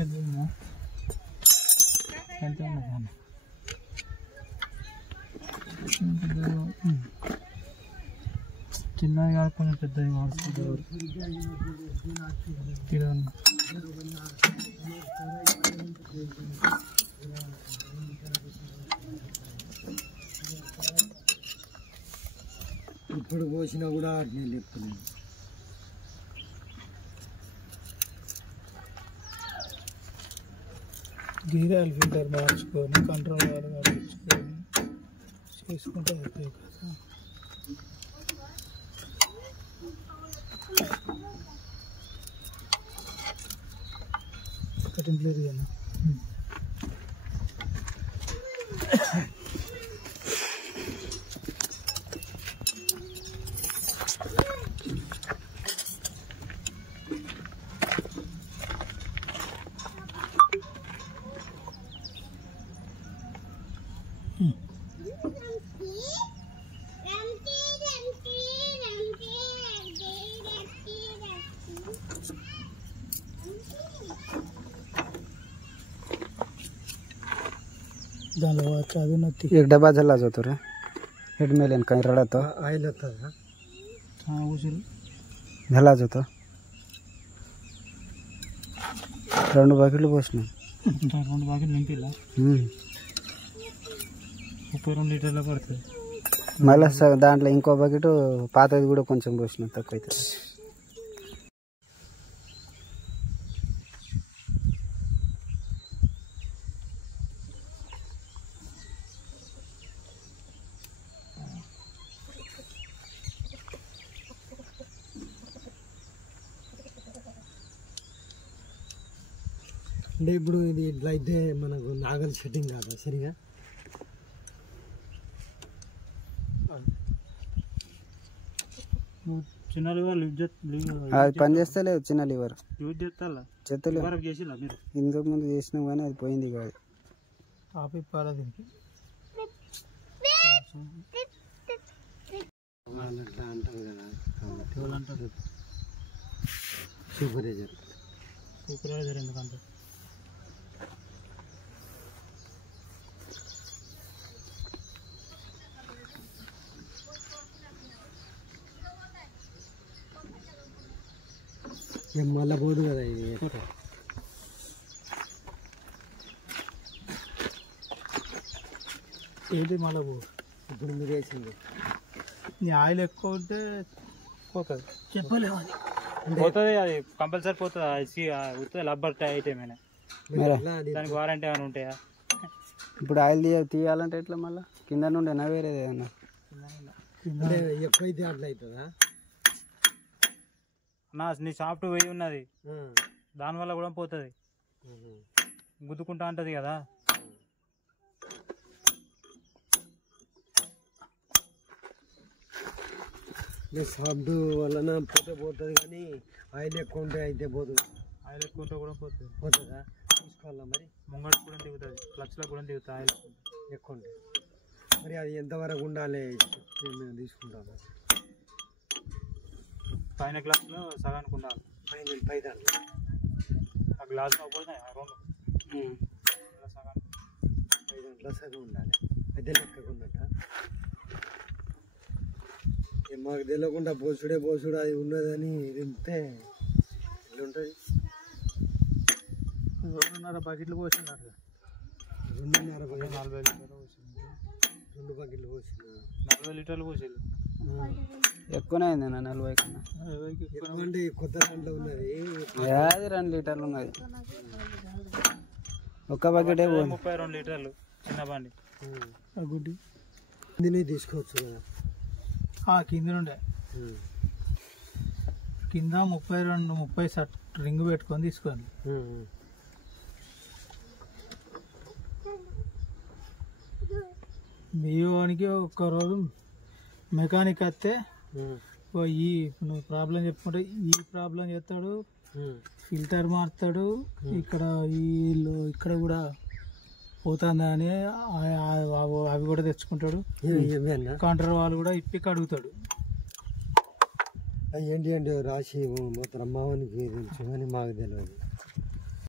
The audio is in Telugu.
ఎంత ఉన్నది చిన్నది కాకుండా పెద్దది వాడుతుంది ఇప్పుడు పోసినా కూడా అట్నే లేపుతున్నాను. గీర్ ఆయిల్ ఫిల్టర్ మార్చుకొని కంట్రోల్ ఆయిల్ మార్చుకొని చేసుకుంటే అయిపోయి కదా. కటింగ్ క్లియర్ చేయను. एक डब्बा जला जातो रे हेड मेलेन काही रडतो आईल होता उशीर झाला जातो 2 బకెట్లు పోసిన 2 బకెట్లు నింపిలా 32 లీటర్ల పడుతుంది. మళ్ళీ దాంట్లో ఇంకో బకెట్ పాతది కూడా కొంచెం పోసిన తక్కువ అవుతుంది. అంటే ఇప్పుడు ఇది ఇట్లా అయితే మనకు నాగల్ సెట్టింగ్ కాదు సరిగా. చిన్న లివర్ అది పని చేస్తలేదు. చిన్న లివర్ యూజ్ చేస్తా చేస్తలేదు. ఇంతకు ముందు చేసినాం కానీ అది పోయింది కాదు. ఆపి పాలా దీనికి అట్లా అంటారు కదా. ఎవరు అంటారు? సూపర్వైజర్ ఎందుకంటే మళ్ళా పోదు కదా ఇది. ఏంటి మళ్ళా పో. ఇప్పుడు మీరు వేసింది నీ ఆయిల్ ఎక్కువ ఉంటే పోతుంది. చెప్పలేము అది పోతుంది. అది కంపల్సరీ పోతుంది. అది రబ్బర్ ఐటమేనా దానికి వారంటీ ఏమైనా ఉంటాయా? ఇప్పుడు ఆయిల్ తీయాలంటే ఎట్లా మళ్ళీ కింద నుండేనా వేరేది ఏమన్నా ఎక్కువైతే అట్లా అవుతుందా? నీ సాఫ్ట్ వెయ్యి ఉన్నది దానివల్ల కూడా పోతుంది. గుద్దుకుంటా ఉంటుంది కదా. సాఫ్ట్ వలన పోతే పోతుంది కానీ ఆయిల్ ఎక్కువ ఉంటే అయితే పోతుంది. ఆయిల్ ఎక్కువ ఉంటే కూడా పోతుందా? చూసుకోవాలా మరి. ముంగడు కూడా దిగుతుంది, క్లచ్లో కూడా దిగుతుంది ఆయిల్ ఎక్కువ ఉంటే. మరి అది ఎంతవరకు ఉండాలి మేము తీసుకుంటాము? పైన గ్లాస్లో సగానికి ఉండాలి. పైన ఆ గ్లాస్ పోతే సగం ఉండాలి. అయితే లెక్కకున్నట్ట మాకు తెలియకుండా పోసుడే అది ఉన్నదని తింటే ఎట్లుంటుంది? 2.5 బకెట్లు పోసినారు. 2.5 బకెట్ 40 లీటర్లు పోసింది. 2 బకెట్లు పోసిన 40 లీటర్లు పోసేది. ఎక్కువనే అయింది అన్న 40 కన్నా. అంటే కొత్త దాంట్లో ఉన్నది 2 లీటర్లు ఉన్నది. ఒక్క బకెటే 32 లీటర్లు చిన్న బండి. గుడ్డి దీన్ని తీసుకోవచ్చు కదా. కింద నుండే కింద 30 రింగ్ పెట్టుకొని తీసుకోండి. బియ్యానికి ఒక్క రోజు మెకానిక్ వస్తే ఈ నువ్వు ప్రాబ్లం చెప్పుకుంటే ఈ ప్రాబ్లం చేస్తాడు, ఫిల్టర్ మారుతాడు, ఇక్కడ కూడా పోతుందా అని అవి కూడా తెచ్చుకుంటాడు. కౌంటర్ వాళ్ళు కూడా ఇప్పి కడుగుతాడు. ఏంటి అంటే రాసి మొత్తం అమ్మవానికి తెలుసు కానీ మాకు తెలియదు.